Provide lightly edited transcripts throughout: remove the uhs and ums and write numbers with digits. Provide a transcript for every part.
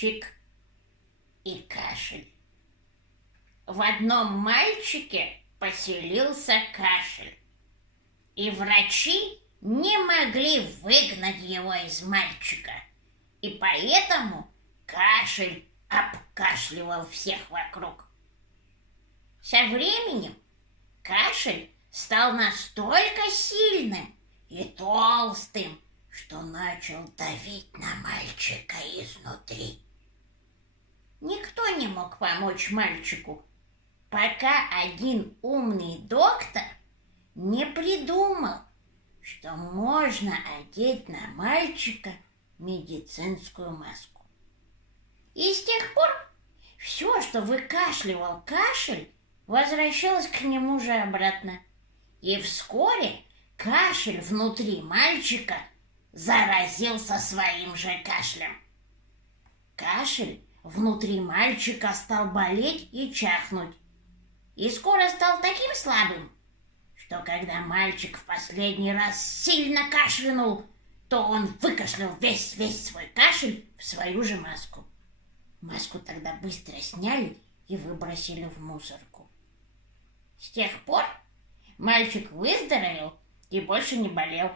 Мальчик и кашель. В одном мальчике поселился кашель, и врачи не могли выгнать его из мальчика, и поэтому кашель обкашливал всех вокруг. Со временем кашель стал настолько сильным и толстым, что начал давить на мальчика изнутри. Никто не мог помочь мальчику, пока один умный доктор не придумал, что можно одеть на мальчика медицинскую маску. И с тех пор все, что выкашливал кашель, возвращалось к нему же обратно. И вскоре кашель внутри мальчика заразился своим же кашлем. Кашель внутри мальчика стал болеть и чахнуть. И скоро стал таким слабым, что когда мальчик в последний раз сильно кашлянул, то он выкашлял весь свой кашель в свою же маску. Маску тогда быстро сняли и выбросили в мусорку. С тех пор мальчик выздоровел и больше не болел.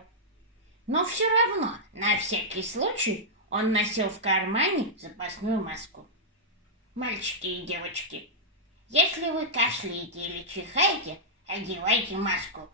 Но все равно, на всякий случай, он носил в кармане запасную маску. Мальчики и девочки, если вы кашляете или чихаете, одевайте маску.